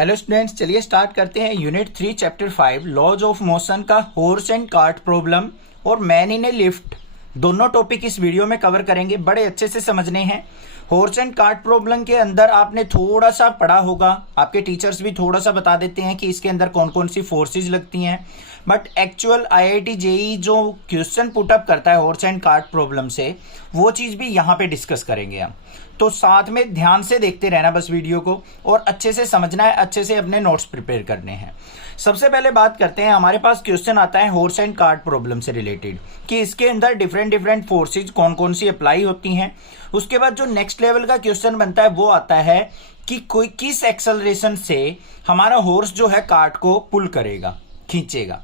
Hello students, चलिए start करते हैं unit 3 chapter 5 laws of motion का हॉर्स एंड कार्ट प्रॉब्लम और मैन इन ए लिफ्ट। दोनों टॉपिक इस वीडियो में कवर करेंगे, बड़े अच्छे से समझने हैं। हॉर्स एंड कार्ट प्रॉब्लम के अंदर आपने थोड़ा सा पढ़ा होगा, आपके टीचर्स भी थोड़ा सा बता देते हैं कि इसके अंदर कौन कौन सी फोर्सेज लगती हैं, बट एक्चुअल आईआईटी जेईई जो क्वेश्चन पुटअप करता है हॉर्स एंड कार्ट प्रॉब्लम से, वो चीज़ भी यहाँ पे डिस्कस करेंगे हम। तो साथ में ध्यान से देखते रहना बस वीडियो को, और अच्छे से समझना है, अच्छे से अपने नोट्स प्रिपेयर करने हैं। सबसे पहले बात करते हैं, हमारे पास क्वेश्चन आता है हॉर्स एंड कार्ट प्रॉब्लम से रिलेटेड कि इसके अंदर डिफरेंट फोर्सेज कौन कौन सी अप्लाई होती हैं। उसके बाद जो नेक्स्ट लेवल का क्वेश्चन बनता है वो आता है कि कोई किस एक्सेलरेशन से हमारा हॉर्स जो है कार्ट को पुल करेगा, खींचेगा।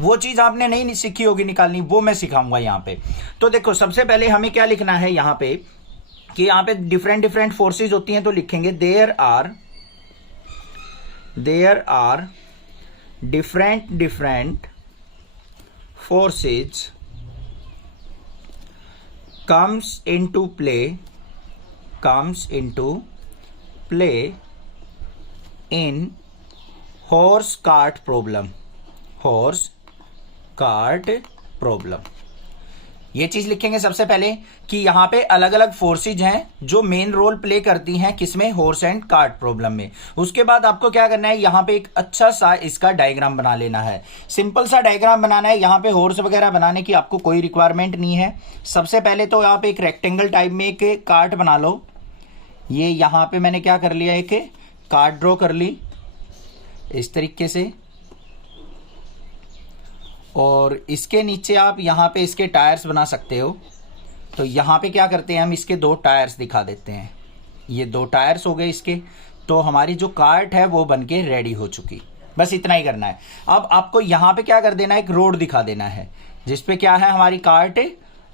वो चीज आपने नहीं सीखी होगी निकालनी, वो मैं सिखाऊंगा यहाँ पे। तो देखो, सबसे पहले हमें क्या लिखना है यहाँ पे कि यहाँ पे डिफरेंट फोर्सेज होती हैं, तो लिखेंगे there are different forces comes into play in horse cart problem। ये चीज लिखेंगे सबसे पहले कि यहाँ पे अलग अलग फोर्सेज हैं जो मेन रोल प्ले करती हैं किसमें, हॉर्स एंड कार्ट प्रॉब्लम में। उसके बाद आपको क्या करना है, यहाँ पे एक अच्छा सा इसका डायग्राम बना लेना है। सिंपल सा डायग्राम बनाना है, यहाँ पे हॉर्स वगैरह बनाने की आपको कोई रिक्वायरमेंट नहीं है। सबसे पहले तो आप एक रेक्टेंगल टाइप में एक कार्ट बना लो। ये यहाँ पे मैंने क्या कर लिया, एक कार्ट ड्रॉ कर ली इस तरीके से, और इसके नीचे आप यहाँ पे इसके टायर्स बना सकते हो। तो यहाँ पे क्या करते हैं, हम इसके दो टायर्स दिखा देते हैं। ये दो टायर्स हो गए इसके, तो हमारी जो कार्ट है वो बनके रेडी हो चुकी। बस इतना ही करना है। अब आपको यहाँ पे क्या कर देना है, एक रोड दिखा देना है जिसपे क्या है, हमारी कार्ट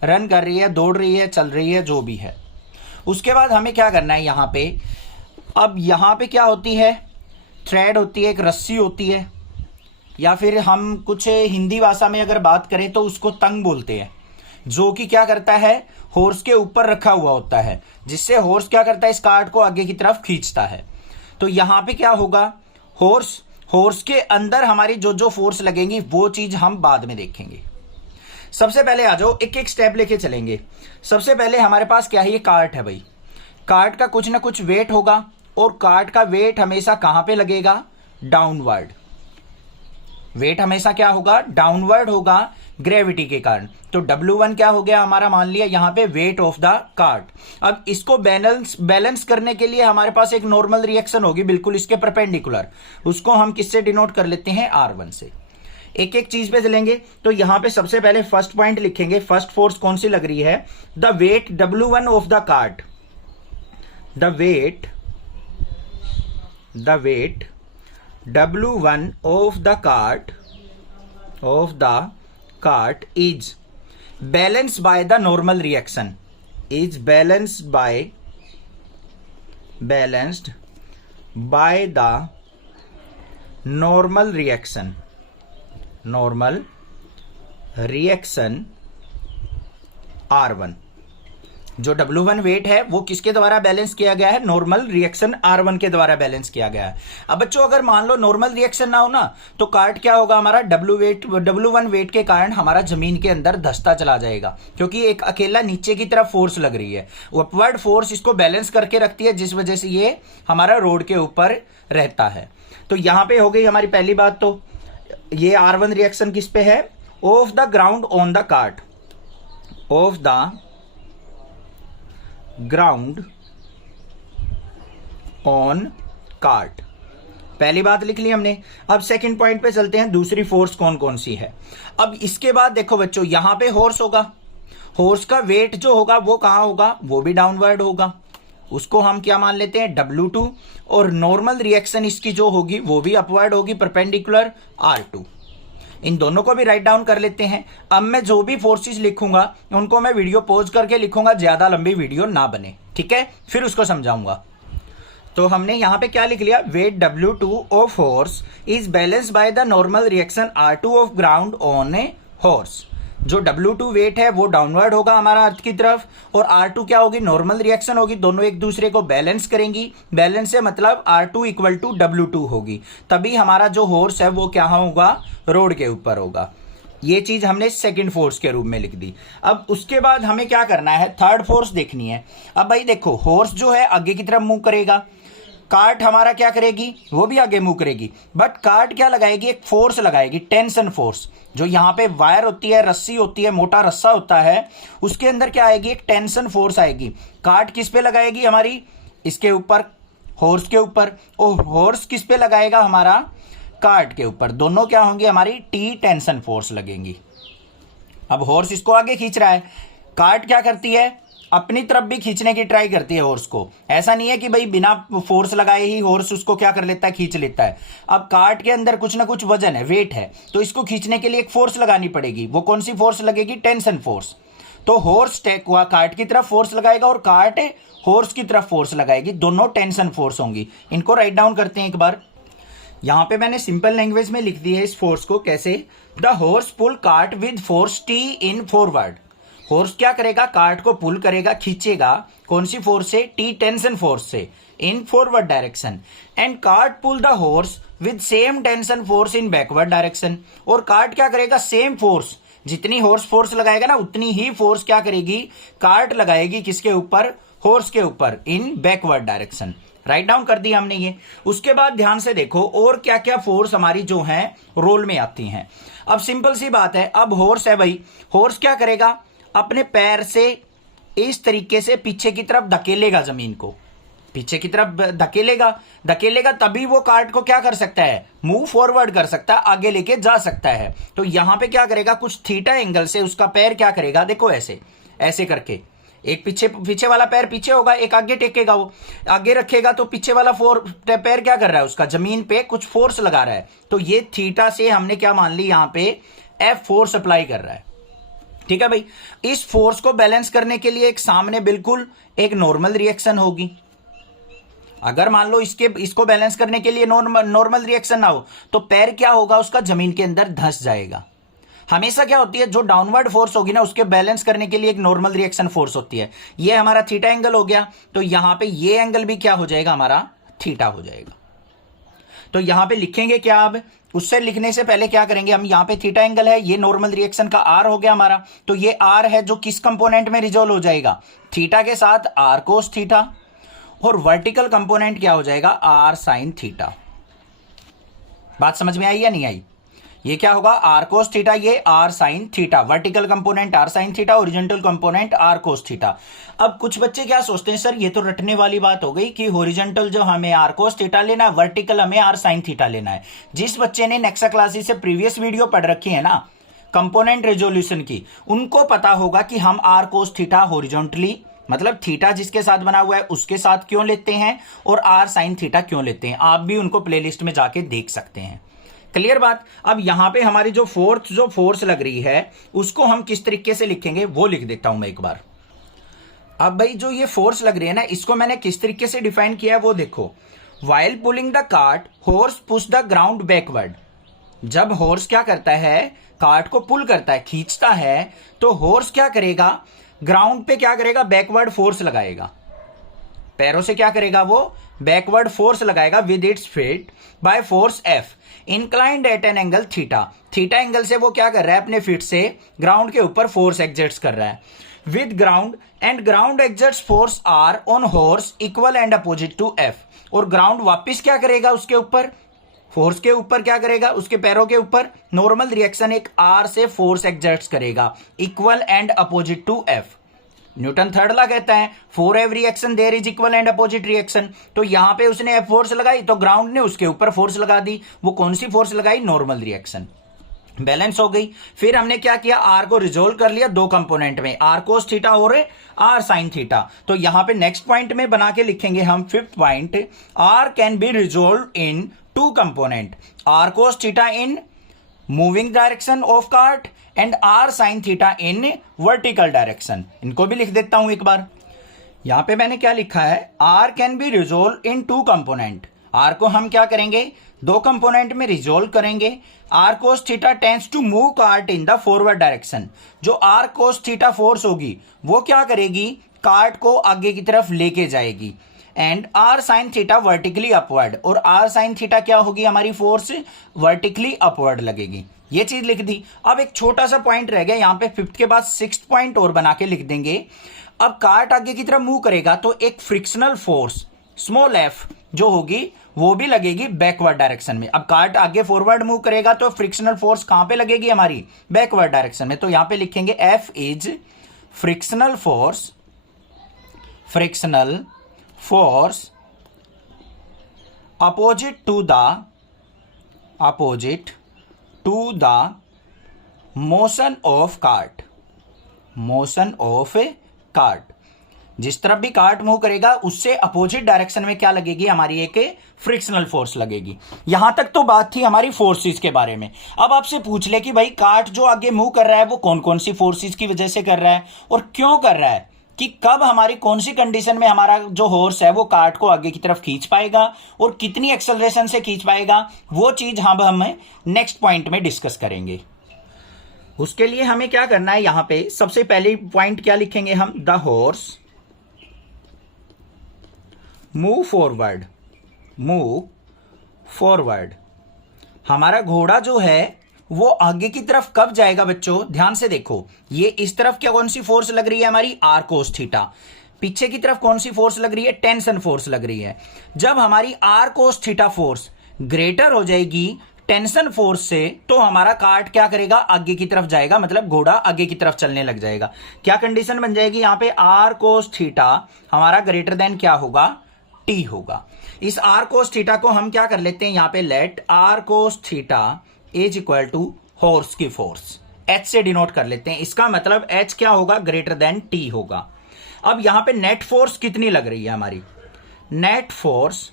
रन कर रही है, दौड़ रही है, चल रही है, जो भी है। उसके बाद हमें क्या करना है यहाँ पे, अब यहाँ पे क्या होती है, थ्रेड होती है, एक रस्सी होती है, या फिर हम कुछ हिंदी भाषा में अगर बात करें तो उसको तंग बोलते हैं, जो कि क्या करता है, हॉर्स के ऊपर रखा हुआ होता है, जिससे हॉर्स क्या करता है, इस कार्ट को आगे की तरफ खींचता है। तो यहाँ पे क्या होगा, हॉर्स के अंदर हमारी जो फोर्स लगेंगी वो चीज हम बाद में देखेंगे। सबसे पहले आ जाओ, एक एक स्टेप लेके चलेंगे। सबसे पहले हमारे पास क्या है, ये कार्ट है भाई। कार्ट का कुछ ना कुछ वेट होगा, और कार्ट का वेट हमेशा कहां पे लगेगा, डाउनवर्ड। वेट हमेशा क्या होगा, डाउनवर्ड होगा, ग्रेविटी के कारण। तो W1 क्या हो गया हमारा, मान लिया यहाँ पे वेट ऑफ द कार्ट। अब इसको बैलेंस करने के लिए हमारे पास एक नॉर्मल रिएक्शन होगी बिल्कुल इसके परपेंडिकुलर, उसको हम किससे डिनोट कर लेते हैं, R1 से। एक एक चीज पे चलेंगे। तो यहां पे सबसे पहले फर्स्ट पॉइंट लिखेंगे, फर्स्ट फोर्स कौन सी लग रही है, the weight W1 of the cart. The weight W1 of the cart is balanced by the normal reaction, balanced by the normal reaction R1। जो W1 वेट है वो किसके द्वारा बैलेंस किया गया है, नॉर्मल रिएक्शन R1 के द्वारा बैलेंस किया गया है। अब बच्चों, अगर मान लो नॉर्मल रिएक्शन ना हो ना, तो कार्ट क्या होगा हमारा, W1 वेट के कारण हमारा जमीन के अंदर धंसता चला जाएगा, क्योंकि एक अकेला नीचे की तरफ फोर्स लग रही है। अपवर्ड फोर्स इसको बैलेंस करके रखती है, जिस वजह से ये हमारा रोड के ऊपर रहता है। तो यहां पर हो गई हमारी पहली बात। तो ये R1 रिएक्शन किस पे है, of the ground on the cart, of the ground on cart. पहली बात लिख ली हमने। अब सेकंड पॉइंट पे चलते हैं, दूसरी फोर्स कौन कौन सी है। अब इसके बाद देखो बच्चों, यहां पे हॉर्स होगा, हॉर्स का वेट जो होगा वो कहां होगा, वो भी डाउनवर्ड होगा, उसको हम क्या मान लेते हैं, W2। और नॉर्मल रिएक्शन इसकी जो होगी वो भी अपवर्ड होगी, परपेंडिकुलर R2। इन दोनों को भी राइट डाउन कर लेते हैं। अब मैं जो भी फोर्सेस लिखूंगा उनको मैं वीडियो पॉज करके लिखूंगा, ज्यादा लंबी वीडियो ना बने, ठीक है, फिर उसको समझाऊंगा। तो हमने यहां पे क्या लिख लिया, weight W2 of horse is balanced by the normal reaction R2 of ground on a horse. जो W2 वेट है वो डाउनवर्ड होगा हमारा अर्थ की तरफ, और R2 क्या होगी, नॉर्मल रिएक्शन होगी, दोनों एक दूसरे को बैलेंस करेंगी। बैलेंस से मतलब R2 इक्वल टू W2 होगी, तभी हमारा जो फोर्स है वो क्या होगा, रोड के ऊपर होगा। ये चीज हमने सेकंड फोर्स के रूप में लिख दी। अब उसके बाद हमें क्या करना है, थर्ड फोर्स देखनी है। अब भाई देखो, फोर्स जो है आगे की तरफ मूव करेगा, कार्ट हमारा क्या करेगी, वो भी आगे मूव करेगी, बट कार्ट क्या लगाएगी, एक फोर्स लगाएगी, टेंशन फोर्स। जो यहाँ पे वायर होती है, रस्सी होती है, मोटा रस्सा होता है, उसके अंदर क्या आएगी, एक टेंशन फोर्स आएगी। कार्ट किस पे लगाएगी, हमारी इसके ऊपर, हॉर्स के ऊपर, और हॉर्स किस पे लगाएगा, हमारा कार्ट के ऊपर। दोनों क्या होंगी, हमारी टी टेंशन फोर्स लगेंगी। अब हॉर्स इसको आगे खींच रहा है, कार्ट क्या करती है, अपनी तरफ भी खींचने की ट्राई करती है हॉर्स को। ऐसा नहीं है कि भाई बिना फोर्स लगाए ही हॉर्स उसको क्या कर लेता है, खींच लेता है। अब कार्ट के अंदर कुछ ना कुछ वजन है, वेट है, तो इसको खींचने के लिए एक फोर्स लगानी पड़ेगी। वो कौन सी फोर्स लगेगी, टेंशन फोर्स। तो हॉर्स कार्ट की तरफ फोर्स लगाएगा और कार्ट हॉर्स की तरफ फोर्स लगाएगी, दोनों टेंशन फोर्स होंगी। इनको राइट डाउन करते हैं एक बार। यहां पे मैंने सिंपल लैंग्वेज में लिख दी है इस फोर्स को, कैसे, the horse pull cart with force T in forward. Force क्या करेगा, कार्ट को पुल करेगा, खींचेगा, कौन सी फोर्स से, टी टेंशन फोर्स से, in forward direction. And cart pull the horse with same tension force in backward direction. और कार्ट क्या करेगा, सेम फोर्स, जितनी हॉर्स फोर्स लगाएगा ना उतनी ही फोर्स क्या करेगी, कार्ट लगाएगी, किसके ऊपर, हॉर्स के ऊपर, इन बैकवर्ड डायरेक्शन। राइट डाउन कर दिया हमने ये। उसके बाद ध्यान से देखो और क्या क्या फोर्स हमारी जो है रोल में आती हैं। अब सिंपल सी बात है, अब हॉर्स है भाई, हॉर्स क्या करेगा, अपने पैर से इस तरीके से पीछे की तरफ धकेलेगा, जमीन को पीछे की तरफ धकेलेगा तभी वो कार्ट को क्या कर सकता है, मूव फॉरवर्ड कर सकता है, आगे लेके जा सकता है। तो यहां पे क्या करेगा, कुछ थीटा एंगल से उसका पैर क्या करेगा, देखो ऐसे ऐसे करके, एक पीछे वाला पैर पीछे होगा, एक आगे टेकेगा, वो आगे रखेगा, तो पीछे वाला पैर क्या कर रहा है, उसका जमीन पे कुछ फोर्स लगा रहा है। तो ये थीटा से हमने क्या मान ली, यहां पे एफ फोर्स अप्लाई कर रहा है। ठीक है भाई, इस फोर्स को बैलेंस करने के लिए एक सामने बिल्कुल एक नॉर्मल रिएक्शन होगी। अगर मान लो इसको बैलेंस करने के लिए नॉर्मल रिएक्शन ना हो तो पैर क्या होगा, उसका जमीन के अंदर धंस जाएगा। हमेशा क्या होती है, जो डाउनवर्ड फोर्स होगी ना उसके बैलेंस करने के लिए एक नॉर्मल रिएक्शन फोर्स होती है। ये हमारा थीटा एंगल हो गया, तो यहां पे ये एंगल भी क्या हो जाएगा, हमारा थीटा हो जाएगा। तो यहां पे लिखेंगे क्या, अब उससे लिखने से पहले क्या करेंगे हम, यहां पे थीटा एंगल है, ये नॉर्मल रिएक्शन का आर हो गया हमारा, तो ये आर है जो किस कंपोनेंट में रिजोल्व हो जाएगा, थीटा के साथ आर कोस थीटा, और वर्टिकल कंपोनेंट क्या हो जाएगा, आर साइन थीटा। बात समझ में आई या नहीं आई, ये क्या होगा, आर कोस थीटा, ये R sin theta, vertical component R sin theta, horizontal component R cos theta. अब कुछ बच्चे क्या सोचते हैं, सर ये तो रटने वाली बात हो गई कि हॉरिजॉन्टल जो हमें आर कोस थीटा लेना है, वर्टिकल हमें आर साइन थीटा लेना है। जिस बच्चे ने नेक्सा क्लासेस से प्रीवियस वीडियो पढ़ रखी है ना कंपोनेंट रेजोल्यूशन की, उनको पता होगा कि हम आर कोस थीटा हॉरिजॉन्टली, मतलब थीटा जिसके साथ बना हुआ है उसके साथ क्यों लेते हैं, और आर साइन थीटा क्यों लेते हैं। आप भी उनको प्लेलिस्ट में जाके देख सकते हैं। क्लियर बात। अब यहां पे हमारी जो फोर्स लग रही है उसको हम किस तरीके से लिखेंगे वो लिख देता हूं मैं एक बार। अब भाई जो ये फोर्स लग रही है ना, इसको मैंने किस तरीके से डिफाइन किया है वो देखो। While pulling the cart horse push the ground backward. जब हॉर्स क्या करता है, कार्ट को पुल करता है, खींचता है, तो हॉर्स क्या करेगा, ग्राउंड पे क्या करेगा, बैकवर्ड फोर्स लगाएगा, पैरों से क्या करेगा, वो बैकवर्ड फोर्स लगाएगा with its feet by force F inclined at an angle theta. Theta angle से वो क्या कर रहा है, अपने फीट से ग्राउंड के ऊपर फोर्स एक्सर्ट्स कर रहा है with ground, and ground exerts force R on horse equal and opposite to F. और ग्राउंड वापिस क्या करेगा, उसके ऊपर फोर्स के ऊपर क्या करेगा, उसके पैरों के ऊपर नॉर्मल रिएक्शन एक आर से फोर्स एक्सर्ट्स करेगा equal and opposite to F. Newton third law कहता है for every action there is equal and opposite reaction. तो यहां पे उसने एफ फोर्स लगाई तो ग्राउंड ने उसके ऊपर फोर्स लगा दी। वो कौन सी फोर्स लगाई, नॉर्मल रिएक्शन। बैलेंस हो गई। फिर हमने क्या किया, आर को रिजोल्व कर लिया दो कंपोनेंट में, आर कोस थीटा और आर साइन थीटा। तो यहां पे नेक्स्ट पॉइंट में बना के लिखेंगे हम fifth point, R can be resolve in to component, R cos theta in moving direction of cart and R sin theta in vertical direction. इनको भी लिख देता हूं एक बार। यहां पे मैंने क्या लिखा है, R can be resolve in to component, R को हम क्या करेंगे, दो कंपोनेंट में रिजोल्व करेंगे। R cos theta tends to move cart in the forward direction. जो आर कोस थीटा फोर्स होगी वो क्या करेगी, कार्ट को आगे की तरफ लेके जाएगी। And R sin theta vertically upward, और आर साइन थीटा क्या होगी, हमारी फोर्स वर्टिकली अपवर्ड लगेगी। ये चीज लिख दी। अब एक छोटा सा पॉइंट रह गया यहाँ पे, फिफ्थ के बाद सिक्स्थ पॉइंट और बना के लिख देंगे। अब कार्ट आगे की तरफ मूव करेगा तो एक फ्रिक्शनल फोर्स स्मॉल एफ जो होगी वो भी लगेगी बैकवर्ड डायरेक्शन में। अब कार्ट आगे फॉरवर्ड मूव करेगा तो फ्रिक्शनल फोर्स कहां पे लगेगी, हमारी बैकवर्ड डायरेक्शन में। तो यहां पे लिखेंगे F is frictional force opposite to the motion of cart. जिस तरफ भी कार्ट मूव करेगा उससे अपोजिट डायरेक्शन में क्या लगेगी, हमारी एक फ्रिक्शनल फोर्स लगेगी। यहां तक तो बात थी हमारी फोर्सेस के बारे में। अब आपसे पूछ ले कि भाई कार्ट जो आगे मूव कर रहा है वो कौन कौन सी फोर्सेस की वजह से कर रहा है और क्यों कर रहा है, कि कब हमारी कौन सी कंडीशन में हमारा जो हॉर्स है वो कार्ट को आगे की तरफ खींच पाएगा और कितनी एक्सेलरेशन से खींच पाएगा, वो चीज हम नेक्स्ट पॉइंट में डिस्कस करेंगे। उसके लिए हमें क्या करना है, यहां पे सबसे पहले पॉइंट क्या लिखेंगे हम, द हॉर्स मूव फॉरवर्ड। हमारा घोड़ा जो है वो आगे की तरफ कब जाएगा बच्चों, ध्यान से देखो। ये इस तरफ क्या कौन सी फोर्स लग रही है, हमारी आर कोस थीटा। पीछे की तरफ कौन सी फोर्स लग रही है, टेंशन फोर्स लग रही है। जब हमारी R cos theta force greater हो जाएगी टेंशन फोर्स से, तो हमारा कार्ट क्या करेगा, आगे की तरफ जाएगा, मतलब घोड़ा आगे की तरफ चलने लग जाएगा। क्या कंडीशन बन जाएगी यहां पे, आर कोस थीटा हमारा ग्रेटर देन क्या होगा, टी होगा। इस आर कोस थीटा को हम क्या कर लेते हैं, यहां पे let R cos theta is equal to horse की फोर्स, एच से डिनोट कर लेते हैं। इसका मतलब एच क्या होगा, ग्रेटर देन टी होगा। अब यहां पे नेट फोर्स कितनी लग रही है, हमारी नेट फोर्स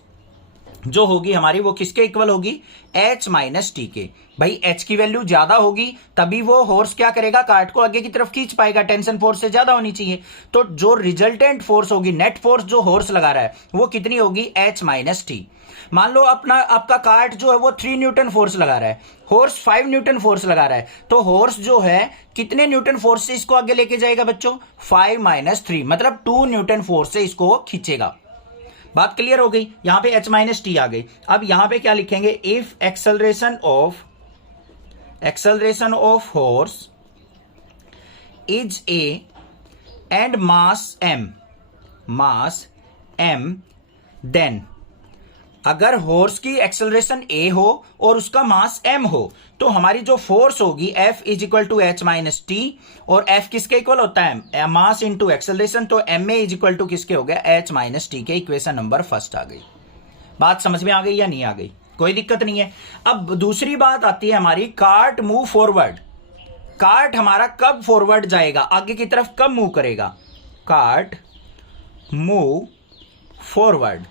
जो होगी हमारी वो किसके इक्वल होगी, एच माइनस टी के। भाई एच की वैल्यू ज्यादा होगी तभी वो हॉर्स क्या करेगा, कार्ट को आगे की तरफ खींच पाएगा, टेंशन फोर्स से ज्यादा होनी चाहिए। तो जो रिजल्टेंट फोर्स होगी, नेट फोर्स जो हॉर्स लगा रहा है वो कितनी होगी, एच माइनस टी। मान लो आपका कार्ट जो है वो 3 न्यूटन फोर्स लगा रहा है, हॉर्स 5 न्यूटन फोर्स लगा रहा है, तो हॉर्स जो है कितने न्यूटन फोर्स से इसको आगे लेके जाएगा बच्चों, 5 माइनस 3, मतलब 2 न्यूटन फोर्स से इसको खींचेगा। बात क्लियर हो गई, यहां पे h माइनस टी आ गई। अब यहां पे क्या लिखेंगे, if acceleration of horse is a and mass m, then अगर हॉर्स की एक्सेलरेशन a हो और उसका मास m हो तो हमारी जो फोर्स होगी F is equal to H minus T, और F किसके इक्वल होता है, मास इंटू एक्सेलरेशन, तो ma इज इक्वल टू किसके हो गया, एच माइनस टी के। इक्वेशन नंबर फर्स्ट आ गई। बात समझ में आ गई या नहीं आ गई, कोई दिक्कत नहीं है। अब दूसरी बात आती है हमारी, कार्ट मूव फॉरवर्ड। कार्ट हमारा कब फॉरवर्ड जाएगा, आगे की तरफ कब मूव करेगा, कार्ट मूव फॉरवर्ड।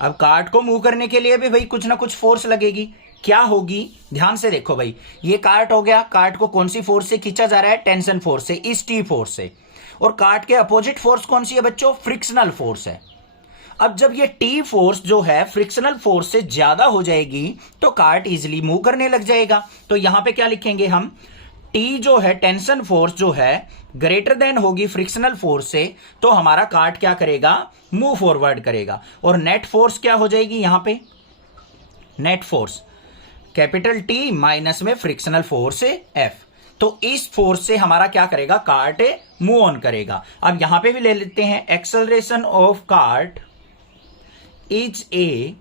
अब कार्ट को मूव करने के लिए भी भाई कुछ ना कुछ फोर्स लगेगी, क्या होगी, ध्यान से देखो भाई। ये कार्ट हो गया, कार्ट को कौन सी फोर्स से खींचा जा रहा है, टेंशन फोर्स से, इस टी फोर्स से। और कार्ट के अपोजिट फोर्स कौन सी है बच्चों, फ्रिक्शनल फोर्स है। अब जब ये टी फोर्स जो है फ्रिक्शनल फोर्स से ज्यादा हो जाएगी तो कार्ट इजिली मूव करने लग जाएगा। तो यहां पे क्या लिखेंगे हम, टी जो है टेंशन फोर्स जो है ग्रेटर देन होगी फ्रिक्शनल फोर्स से, तो हमारा कार्ट क्या करेगा, मूव फॉरवर्ड करेगा। और नेट फोर्स क्या हो जाएगी यहां पे, net force capital T minus में फ्रिक्शनल फोर्स एफ। तो इस फोर्स से हमारा क्या करेगा, कार्ट मूव ऑन करेगा। अब यहां पे भी ले लेते हैं, acceleration of cart is a,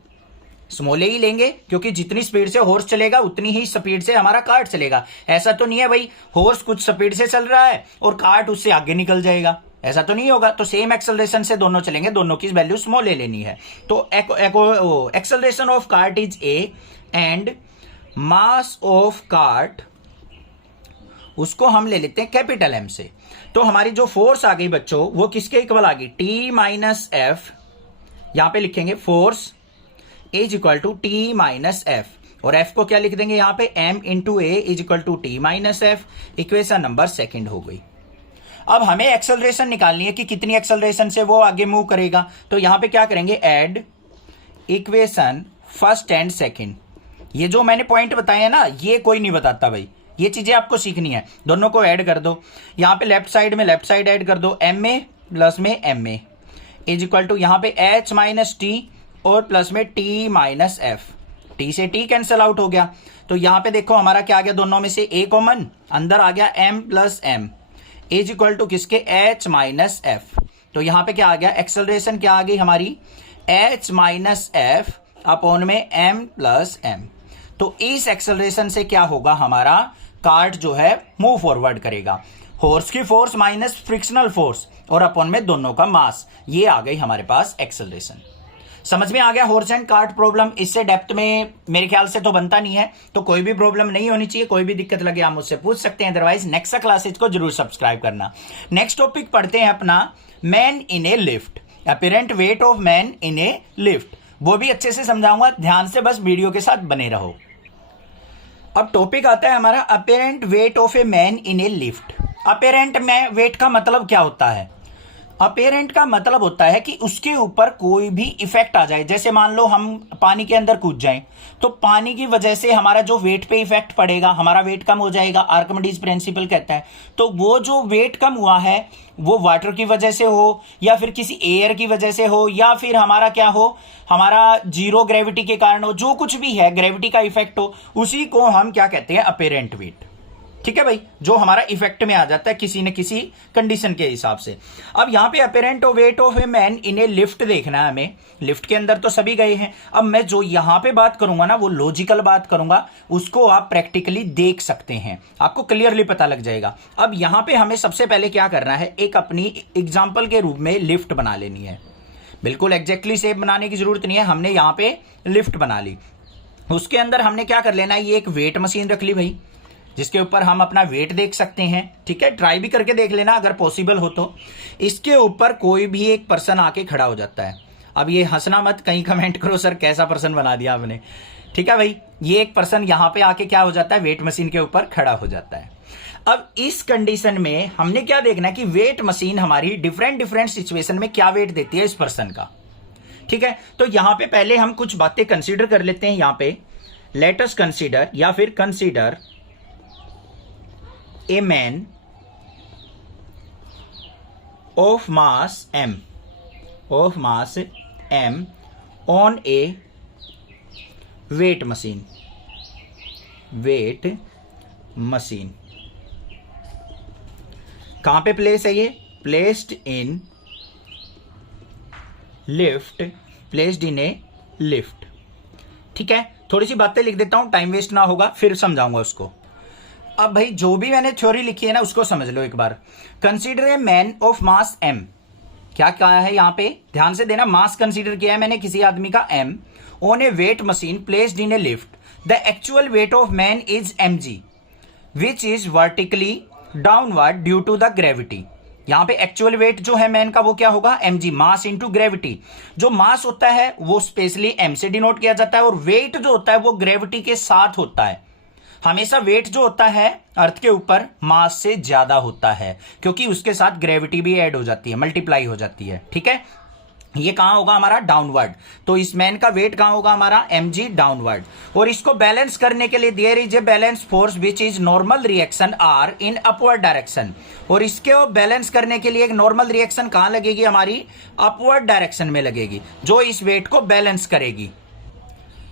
small a ही लेंगे क्योंकि जितनी स्पीड से हॉर्स चलेगा उतनी ही स्पीड से हमारा कार्ट चलेगा। ऐसा तो नहीं है भाई हॉर्स कुछ स्पीड से चल रहा है और कार्ट उससे आगे निकल जाएगा, ऐसा तो नहीं होगा। तो सेम एक्सेलरेशन से दोनों चलेंगे, दोनों की वैल्यू स्मॉल ए लेनी है। तो acceleration of cart is a and mass of cart उसको हम ले लेते हैं कैपिटल एम से। तो हमारी जो फोर्स आ गई बच्चों वो किसके इक्वल आ गई, टी माइनस एफ। यहां पे लिखेंगे force is equal to T minus F, और एफ को क्या लिख देंगे यहां पे, M into A is equal to T minus F. Equation number second हो गई। अब हमें एक्सेलरेशन निकालनी है कि कितनी एक्सेलरेशन से वो आगे मूव करेगा। तो यहां पे क्या करेंगे, add equation first and second. ये जो मैंने पॉइंट बताए हैं ना, ये कोई नहीं बताता भाई, ये चीजें आपको सीखनी है। दोनों को ऐड कर दो, यहाँ पे लेफ्ट साइड में लेफ्ट साइड ऐड कर दो, एम ए प्लस में M A is equal to यहाँ पे एच माइनस टी और प्लस में टी माइनस एफ। टी से टी कैंसिल आउट हो गया, तो यहाँ पे देखो हमारा क्या आ गया, दोनों में से ए कॉमन, अंदर आ गया M plus M is equal to किसके, एच माइनस एफ। तो यहाँ पे क्या आ गया, एक्सेलरेशन क्या आ गई हमारी, एच माइनस एफ अपॉन में एम प्लस एम। तो इस एक्सेलरेशन से क्या होगा, हमारा कार्ट जो है मूव फॉरवर्ड करेगा। हॉर्स की फोर्स माइनस फ्रिक्शनल फोर्स और अपॉन में दोनों का मास, ये आ गई हमारे पास एक्सेलरेशन। समझ में आ गया हॉर्स एंड कार्ट प्रॉब्लम। इससे डेप्थ में मेरे ख्याल से तो बनता नहीं है, तो कोई भी प्रॉब्लम नहीं होनी चाहिए। कोई भी दिक्कत लगे आप मुझसे पूछ सकते हैं, अदरवाइज नेक्स्ट क्लासेज को जरूर सब्सक्राइब करना। नेक्स्ट टॉपिक पढ़ते हैं अपना, man in a lift, apparent wait of man in a lift. वो भी अच्छे से समझाऊंगा, ध्यान से बस वीडियो के साथ बने रहो। अब टॉपिक आता है हमारा apparent weight of a man in a lift. Apparent में वेट का मतलब क्या होता है, अपीरेंट का मतलब होता है कि उसके ऊपर कोई भी इफेक्ट आ जाए। जैसे मान लो हम पानी के अंदर कूद जाएं, तो पानी की वजह से हमारा जो वेट पे इफेक्ट पड़ेगा, हमारा वेट कम हो जाएगा, आर्किमिडीज प्रिंसिपल कहता है। तो वो जो वेट कम हुआ है वो वाटर की वजह से हो, या फिर किसी एयर की वजह से हो, या फिर हमारा क्या हो, हमारा जीरो ग्रेविटी के कारण हो, जो कुछ भी है ग्रेविटी का इफेक्ट हो, उसी को हम क्या कहते हैं, अपीरेंट वेट। ठीक है भाई, जो हमारा इफेक्ट में आ जाता है किसी न किसी कंडीशन के हिसाब से। अब यहां पे apparent weight of a man in a lift देखना है हमें। लिफ्ट के अंदर तो सभी गए हैं, अब मैं जो यहां पे बात करूंगा ना वो लॉजिकल बात करूंगा, उसको आप प्रैक्टिकली देख सकते हैं, आपको क्लियरली पता लग जाएगा। अब यहां पे हमें सबसे पहले क्या करना है, एक अपनी एग्जाम्पल के रूप में लिफ्ट बना लेनी है। बिल्कुल एग्जैक्टली शेप बनाने की जरूरत नहीं है, हमने यहां पे लिफ्ट बना ली। उसके अंदर हमने क्या कर लेना है, ये एक वेट मशीन रख ली भाई, जिसके ऊपर हम अपना वेट देख सकते हैं। ठीक है, ट्राई भी करके देख लेना अगर पॉसिबल हो तो। इसके ऊपर कोई भी एक पर्सन आके खड़ा हो जाता है। अब ये हंसना मत, कहीं कमेंट करो सर कैसा पर्सन बना दिया आपने। ठीक है भाई, ये एक पर्सन यहां पे आके क्या हो जाता है, वेट मशीन के ऊपर खड़ा हो जाता है। अब इस कंडीशन में हमने क्या देखना है कि वेट मशीन हमारी डिफरेंट डिफरेंट सिचुएशन में क्या वेट देती है इस पर्सन का। ठीक है, तो यहां पे पहले हम कुछ बातें कंसीडर कर लेते हैं। यहां पे लेट अस कंसीडर या फिर consider a man of mass m on a weight machine कहां पे प्लेस है ये, प्लेस्ड इन ए लिफ्ट। ठीक है, थोड़ी सी बातें लिख देता हूं, टाइम वेस्ट ना होगा, फिर समझाऊंगा उसको। अब भाई जो भी मैंने थ्योरी लिखी है ना उसको समझ लो एक बार। Consider a man of mass m, क्या कहा है यहां पे, ध्यान से देना, मास कंसीडर किया है मैंने किसी आदमी का m, on a weight machine placed in a lift. The actual weight of man is mg which is vertically downward due to the gravity. यहां पे एक्चुअल वेट जो है मैन का वो क्या होगा, mg, मास इंटू ग्रेविटी। जो मास होता है वो स्पेशली m से डिनोट किया जाता है, और वेट जो होता है वो ग्रेविटी के साथ होता है। हमेशा वेट जो होता है अर्थ के ऊपर मास से ज्यादा होता है, क्योंकि उसके साथ ग्रेविटी भी ऐड हो जाती है, मल्टीप्लाई हो जाती है। ठीक है, ये कहां होगा हमारा, डाउनवर्ड। तो इस मैन का वेट कहां होगा हमारा, mg, डाउनवर्ड। और इसको बैलेंस करने के लिए there is a balance force which is normal reaction R in upward direction. और इसके बैलेंस करने के लिए एक नॉर्मल रिएक्शन कहां लगेगी हमारी, अपवर्ड डायरेक्शन में लगेगी, जो इस वेट को बैलेंस करेगी।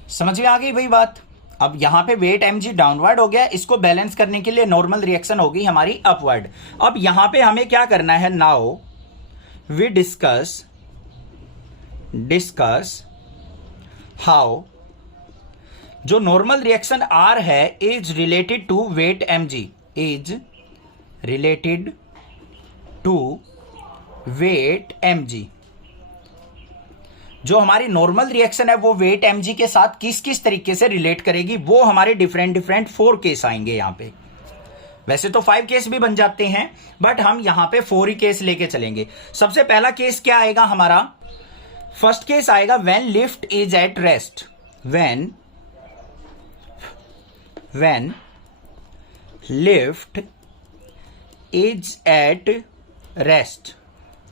समझ में आ गई भाई बात। अब यहां पे वेट mg डाउनवर्ड हो गया, इसको बैलेंस करने के लिए नॉर्मल रिएक्शन होगी हमारी अपवर्ड। अब यहां पे हमें क्या करना है, नाउ वी डिस्कस हाउ जो नॉर्मल रिएक्शन R है is related to weight mg, is related to weight mg। जो हमारी नॉर्मल रिएक्शन है वो वेट mg के साथ किस किस तरीके से रिलेट करेगी, वो हमारे डिफरेंट 4 केस आएंगे यहां पे। वैसे तो 5 केस भी बन जाते हैं, बट हम यहां पे 4 ही केस लेके चलेंगे। सबसे पहला केस क्या आएगा हमारा, फर्स्ट केस आएगा when lift is at rest. When lift is at rest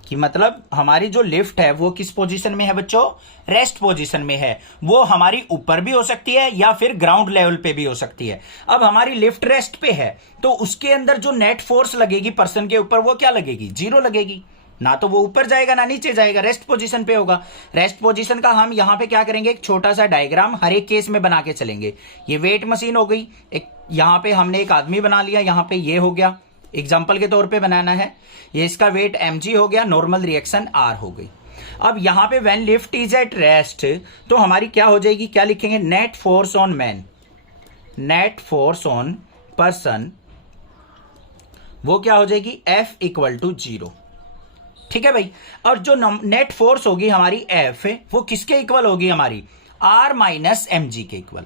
की मतलब हमारी जो लिफ्ट है वो किस पोजीशन में है बच्चों, रेस्ट पोजीशन में है, वो हमारी ऊपर भी हो सकती है या फिर ग्राउंड लेवल पे भी हो सकती है। अब हमारी लिफ्ट रेस्ट पे है तो उसके अंदर जो नेट फोर्स लगेगी पर्सन के ऊपर वो क्या लगेगी, 0 लगेगी। ना तो वो ऊपर जाएगा ना नीचे जाएगा, रेस्ट पोजीशन पे होगा। रेस्ट पोजीशन का हम यहां पे क्या करेंगे, एक छोटा सा डायग्राम हर एक केस में बना के चलेंगे। ये वेट मशीन हो गई, एक यहां पे हमने एक आदमी बना लिया, यहां पे ये हो गया, एग्जाम्पल के तौर पे बनाना है। ये इसका वेट mg हो गया, नॉर्मल रिएक्शन r हो गई। अब यहां पे when lift is at rest तो हमारी क्या हो जाएगी, क्या लिखेंगे, net force on man, net force on person, वो क्या हो जाएगी, F इक्वल टू 0। ठीक है भाई। और जो नेट फोर्स होगी हमारी F, वो किसके इक्वल होगी, हमारी R माइनस mg के इक्वल।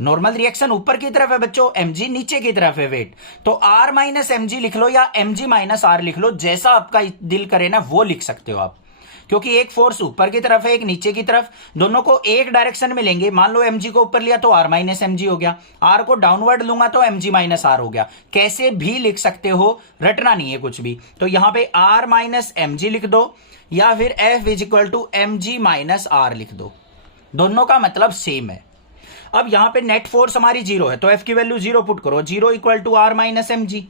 नॉर्मल रिएक्शन ऊपर की तरफ है बच्चों, mg नीचे की तरफ है वेट, तो R माइनस mg लिख लो या mg माइनस R लिख लो, जैसा आपका दिल करे ना वो लिख सकते हो आप, क्योंकि एक फोर्स ऊपर की तरफ है एक नीचे की तरफ, दोनों को एक डायरेक्शन में लेंगे। मान लो mg को ऊपर लिया तो R माइनस mg हो गया, R को डाउनवर्ड लूंगा तो mg माइनस R हो गया। कैसे भी लिख सकते हो, रटना नहीं है कुछ भी। तो यहां पे R माइनस mg लिख दो या फिर F is equal to mg minus R लिख दो, दोनों का मतलब सेम है। अब यहां पे नेट फोर्स हमारी 0 है तो F की वैल्यू 0 पुट करो, 0 equal to R minus mg।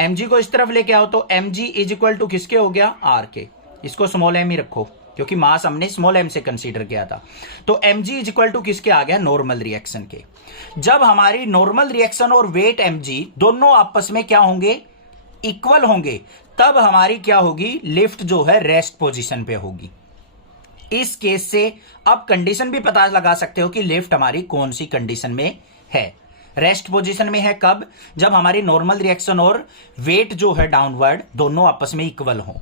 mg को इस तरफ लेके आओ तो mg इज इक्वल टू किसके हो गया, R के। इसको स्मॉल m ही रखो क्योंकि मास हमने स्मॉल m से कंसीडर किया था। तो mg इज इक्वल टू किसके आ गया, नॉर्मल रिएक्शन के। जब हमारी नॉर्मल रिएक्शन और वेट mg दोनों आपस में क्या होंगे, इक्वल होंगे, तब हमारी क्या होगी, लिफ्ट जो है रेस्ट पोजीशन पे होगी। इस केस से आप कंडीशन भी पता लगा सकते हो कि लिफ्ट हमारी कौन सी कंडीशन में है, रेस्ट पोजीशन में है कब, जब हमारी नॉर्मल रिएक्शन और वेट जो है डाउनवर्ड दोनों आपस में इक्वल हो।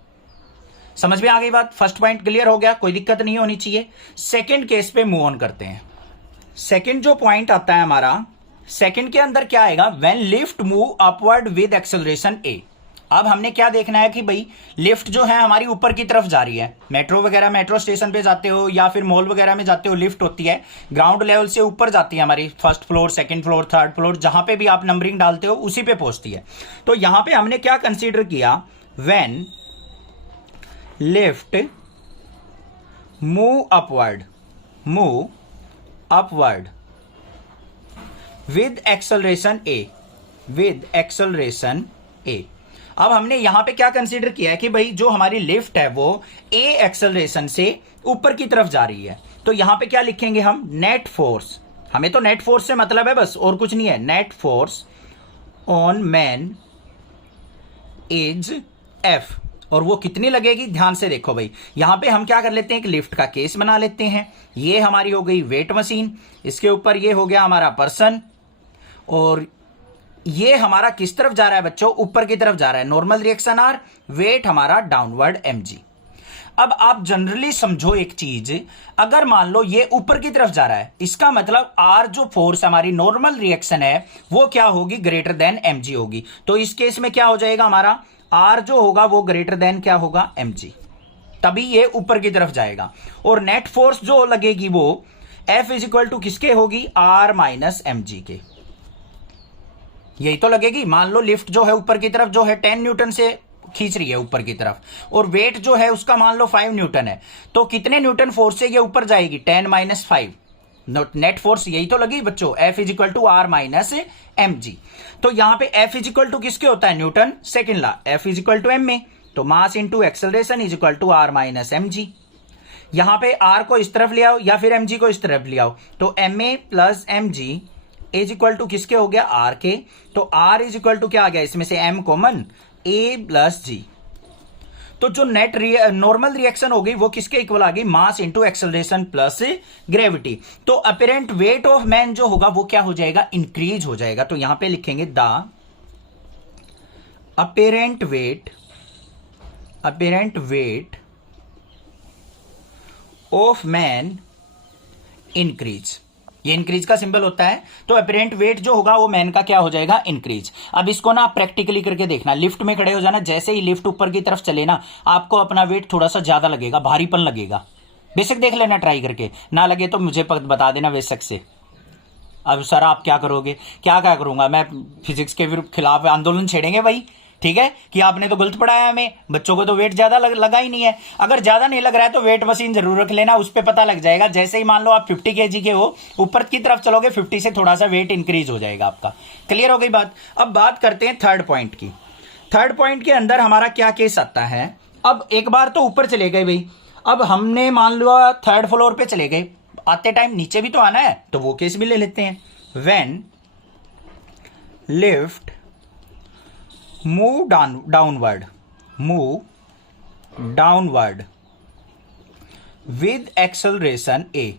समझ में आ गई बात, फर्स्ट पॉइंट क्लियर हो गया, कोई दिक्कत नहीं होनी चाहिए। सेकंड केस पे मूव ऑन करते हैं। सेकंड जो पॉइंट आता है हमारा, सेकंड के अंदर क्या आएगा, when lift move upward with acceleration a। अब हमने क्या देखना है कि भाई लिफ्ट जो है हमारी ऊपर की तरफ जा रही है। मेट्रो वगैरह, मेट्रो स्टेशन पे जाते हो या फिर मॉल वगैरह में जाते हो, लिफ्ट होती है ग्राउंड लेवल से ऊपर जाती है हमारी, first floor, second floor, third floor, जहां पे भी आप नंबरिंग डालते हो उसी पे पहुंचती है। तो यहां पे हमने क्या कंसीडर किया, when lift move upward with acceleration a। अब हमने यहां पे क्या कंसीडर किया है कि भाई जो हमारी लिफ्ट है वो a एक्सेलरेशन से ऊपर की तरफ जा रही है। तो यहां पे क्या लिखेंगे हम, नेट फोर्स, हमें तो नेट फोर्स से मतलब है बस, और कुछ नहीं है। Net force on man is F, और वो कितनी लगेगी, ध्यान से देखो भाई। यहां पे हम क्या कर लेते हैं, एक लिफ्ट का केस बना लेते हैं। ये हमारी हो गई वेट मशीन, इसके ऊपर ये हो गया हमारा पर्सन, और ये हमारा किस तरफ जा रहा है बच्चों, ऊपर की तरफ जा रहा है, नॉर्मल रिएक्शन R, वेट हमारा डाउनवर्ड mg। अब आप जनरली समझो एक चीज, अगर मान लो ये ऊपर की तरफ जा रहा है, इसका मतलब R जो फोर्स हमारी नॉर्मल रिएक्शन है वो क्या होगी, ग्रेटर देन mg होगी। तो इस केस में क्या हो जाएगा, हमारा R जो होगा वो ग्रेटर देन क्या होगा, mg, तभी ये ऊपर की तरफ जाएगा। और नेट फोर्स जो लगेगी वो F इज इक्वल टू किसके होगी, R माइनस mg के, यही तो लगेगी। मान लो लिफ्ट जो है ऊपर की तरफ जो है 10 न्यूटन से खींच रही है ऊपर की तरफ, और वेट जो है उसका मान लो 5 न्यूटन है, तो कितने न्यूटन फोर्स से ये ऊपर जाएगी, 10 माइनस 5। नेट फोर्स यही तो लगी बच्चों, F is equal to R minus mg। तो यहां पे F इज इक्वल टू किसके होता है, Newton, second law, F is equal to ma, तो mass into acceleration is equal to R minus mg। यहां पे R को इस तरफ ले आओ या फिर mg को इस तरफ ले आओ, तो ma plus mg is equal to किसके हो गया, R के। तो R इज इक्वल टू क्या आ गया, इसमें से m common, a plus g। तो जो नेट नॉर्मल रिएक्शन होगी वो किसके इक्वल आ गई, मास इंटू एक्सेलरेशन प्लस ग्रेविटी। तो अपेरेंट वेट ऑफ मैन जो होगा वो क्या हो जाएगा, इंक्रीज हो जाएगा। तो यहां पे लिखेंगे the apparent wait of man increase, ये इंक्रीज का सिंबल होता है। तो अपेरेंट वेट जो होगा वो मैन का क्या हो जाएगा, इंक्रीज। अब इसको ना आप प्रैक्टिकली करके देखना, लिफ्ट में खड़े हो जाना, जैसे ही लिफ्ट ऊपर की तरफ चले ना, आपको अपना वेट थोड़ा सा ज्यादा लगेगा, भारीपन लगेगा। बेशक देख लेना ट्राई करके, ना लगे तो मुझे बता देना बेशक से। अब सर आप क्या करोगे, क्या करूंगा मैं, फिजिक्स के खिलाफ आंदोलन छेड़ेंगे भाई, ठीक है, कि आपने तो गलत पढ़ाया हमें, बच्चों को तो वेट ज्यादा लगा ही नहीं है। अगर ज्यादा नहीं लग रहा है तो वेट मशीन जरूर रख लेना, उस पर पता लग जाएगा। जैसे ही मान लो आप 50 kg के हो, ऊपर की तरफ चलोगे 50 से थोड़ा सा वेट इंक्रीज हो जाएगा आपका। क्लियर हो गई बात। अब बात करते हैं थर्ड पॉइंट की। थर्ड पॉइंट के अंदर हमारा क्या केस आता है। अब एक बार तो ऊपर चले गए भाई, अब हमने मान लो थर्ड फ्लोर पे चले गए, आते टाइम नीचे भी तो आना है, तो वो केस भी ले लेते हैं। When lift move downward with acceleration a.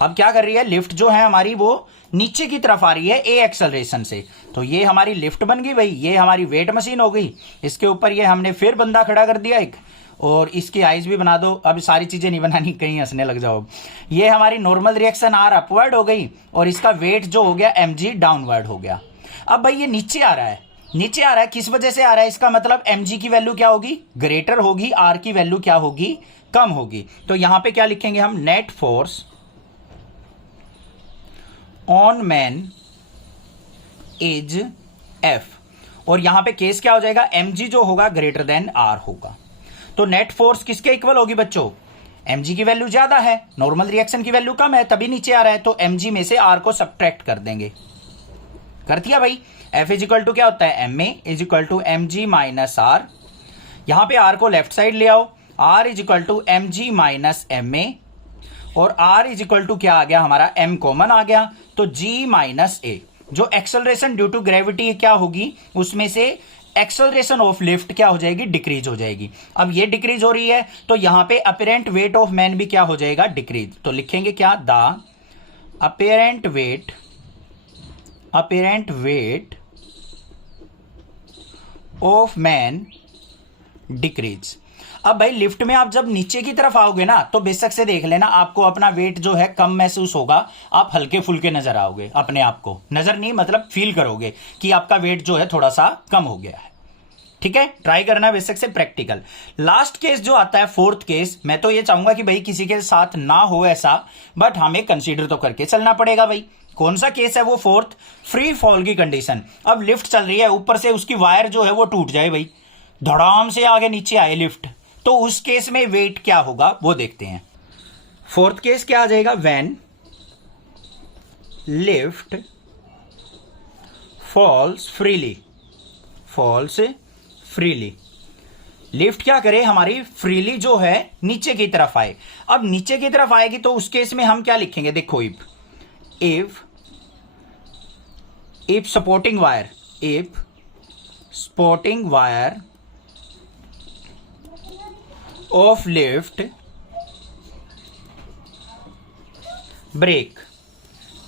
अब क्या कर रही है लिफ्ट जो है हमारी, वो नीचे की तरफ आ रही है ए एक्सेलरेशन से। तो ये हमारी लिफ्ट बन गई भाई, ये हमारी वेट मशीन हो गई। इसके ऊपर ये हमने फिर बंदा खड़ा कर दिया एक, और इसकी आइज भी बना दो। अब सारी चीजें नहीं बनानी, कहीं हंसने लग जाओ। ये हमारी नॉर्मल रिएक्शन आर अपवर्ड हो गई, और इसका वेट जो हो गया mg डाउनवर्ड हो गया। अब भाई ये नीचे आ रहा है, नीचे आ रहा है, किस वजह से आ रहा है, इसका मतलब mg की वैल्यू क्या होगी, ग्रेटर होगी, r की वैल्यू क्या होगी, कम होगी। तो यहां पे क्या लिखेंगे हम, net force on man is F, और यहां पे केस क्या हो जाएगा, mg जो होगा ग्रेटर देन r होगा। तो नेट फोर्स किसके इक्वल होगी बच्चों, mg की वैल्यू ज्यादा है, नॉर्मल रिएक्शन की वैल्यू कम है, तभी नीचे आ रहा है। तो mg में से r को सब्ट्रैक्ट कर देंगे। कर दिया भाई। F इज इक्वल टू क्या होता है, ma is equal to mg minus r। यहां पे r को लेफ्ट साइड ले आओ, r is equal to mg minus ma, और r इज इक्वल टू क्या आ गया हमारा, m कॉमन आ गया, तो g माइनस a। जो एक्सेलरेशन ड्यू टू ग्रेविटी क्या होगी, उसमें से एक्सेलरेशन ऑफ लिफ्ट क्या हो जाएगी, डिक्रीज हो जाएगी। अब ये डिक्रीज हो रही है, तो यहां पे अपीरेंट वेट ऑफ मैन भी क्या हो जाएगा, डिक्रीज। तो लिखेंगे क्या, the apparent wait of man decrease. अब भाई लिफ्ट में आप जब नीचे की तरफ आओगे ना, तो बेशक से देख लेना, आपको अपना वेट जो है कम महसूस होगा, आप हल्के फुल्के नजर आओगे, अपने आप को नजर नहीं मतलब फील करोगे कि आपका वेट जो है थोड़ा सा कम हो गया है। ठीक है, ट्राई करना बेशक से प्रैक्टिकल। लास्ट केस जो आता है फोर्थ केस, मैं तो ये चाहूंगा कि भाई किसी के साथ ना हो ऐसा, बट हमें कंसीडर तो करके चलना पड़ेगा भाई। कौन सा केस है वो, फोर्थ, फ्री फॉल की कंडीशन। अब लिफ्ट चल रही है, ऊपर से उसकी वायर जो है वो टूट जाए भाई, धड़ाम से आगे नीचे आए लिफ्ट, तो उस केस में वेट क्या होगा वो देखते हैं। फोर्थ केस क्या आ जाएगा, when lift falls freely. Lift क्या करे हमारी, फ्रीली जो है नीचे की तरफ आए। अब नीचे की तरफ आएगी तो उस केस में हम क्या लिखेंगे, देखो, if supporting wire of lift break.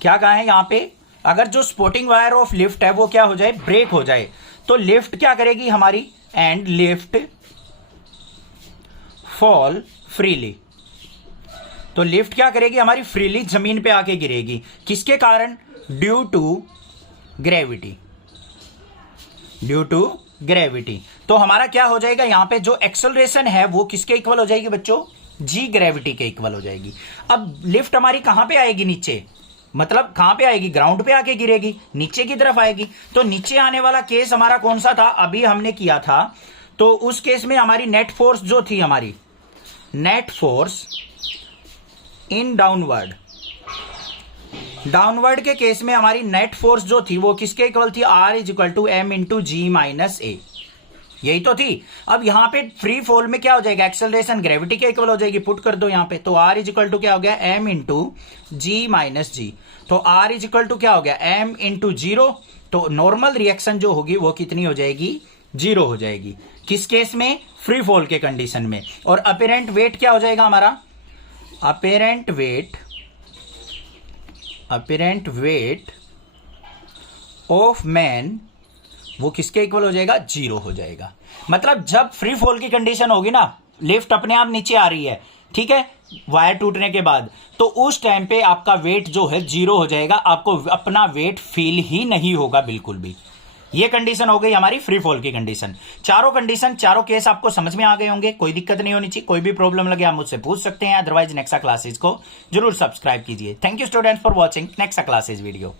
क्या कहा है यहां पे, अगर जो सपोर्टिंग वायर ऑफ लिफ्ट है वो क्या हो जाए, ब्रेक हो जाए, तो लिफ्ट क्या करेगी हमारी, एंड लिफ्ट फॉल फ्रीली। तो लिफ्ट क्या करेगी हमारी, फ्रीली जमीन पे आके गिरेगी। किसके कारण, ड्यू टू ग्रेविटी। तो हमारा क्या हो जाएगा, यहां पे जो एक्सेलरेशन है वो किसके इक्वल हो जाएगी बच्चों, जी ग्रेविटी के इक्वल हो जाएगी। अब लिफ्ट हमारी कहां पे आएगी, नीचे, मतलब कहां पे आएगी, ग्राउंड पे आके गिरेगी, नीचे की तरफ आएगी। तो नीचे आने वाला केस हमारा कौन सा था, अभी हमने किया था। तो उस केस में हमारी नेट फोर्स जो थी, हमारी नेट फोर्स इन डाउनवर्ड के केस में हमारी नेट फोर्स जो थी वो किसके इक्वल थी, R is equal to M into g minus a, यही तो थी। अब यहां पे फ्री फॉल में क्या हो जाएगा, एक्सेलरेशन ग्रेविटी के इक्वल हो जाएगी, पुट कर दो यहां पे। तो R इज इक्वल टू क्या हो गया, M इंटू जी माइनस जी। तो R इज इक्वल टू क्या हो गया, M इंटू 0। तो नॉर्मल रिएक्शन जो होगी वो कितनी हो जाएगी, 0 हो जाएगी। किस केस में, फ्री फॉल के कंडीशन में। और अपीरेंट वेट क्या हो जाएगा हमारा, अपीरेंट वेट ऑफ मैन वो किसके इक्वल हो जाएगा, 0 हो जाएगा। मतलब जब फ्री फॉल की कंडीशन होगी ना, लिफ्ट अपने आप नीचे आ रही है, ठीक है, वायर टूटने के बाद, तो उस टाइम पे आपका वेट जो है 0 हो जाएगा, आपको अपना वेट फील ही नहीं होगा बिल्कुल भी। ये कंडीशन हो गई हमारी फ्री फॉल की कंडीशन। चारों केस आपको समझ में आ गए होंगे, कोई दिक्कत नहीं होनी चाहिए। कोई भी प्रॉब्लम लगे आप मुझसे पूछ सकते हैं, अदरवाइज नेक्सा क्लासेज को जरूर सब्सक्राइब कीजिए। Thank you students for watching Nexa classes video.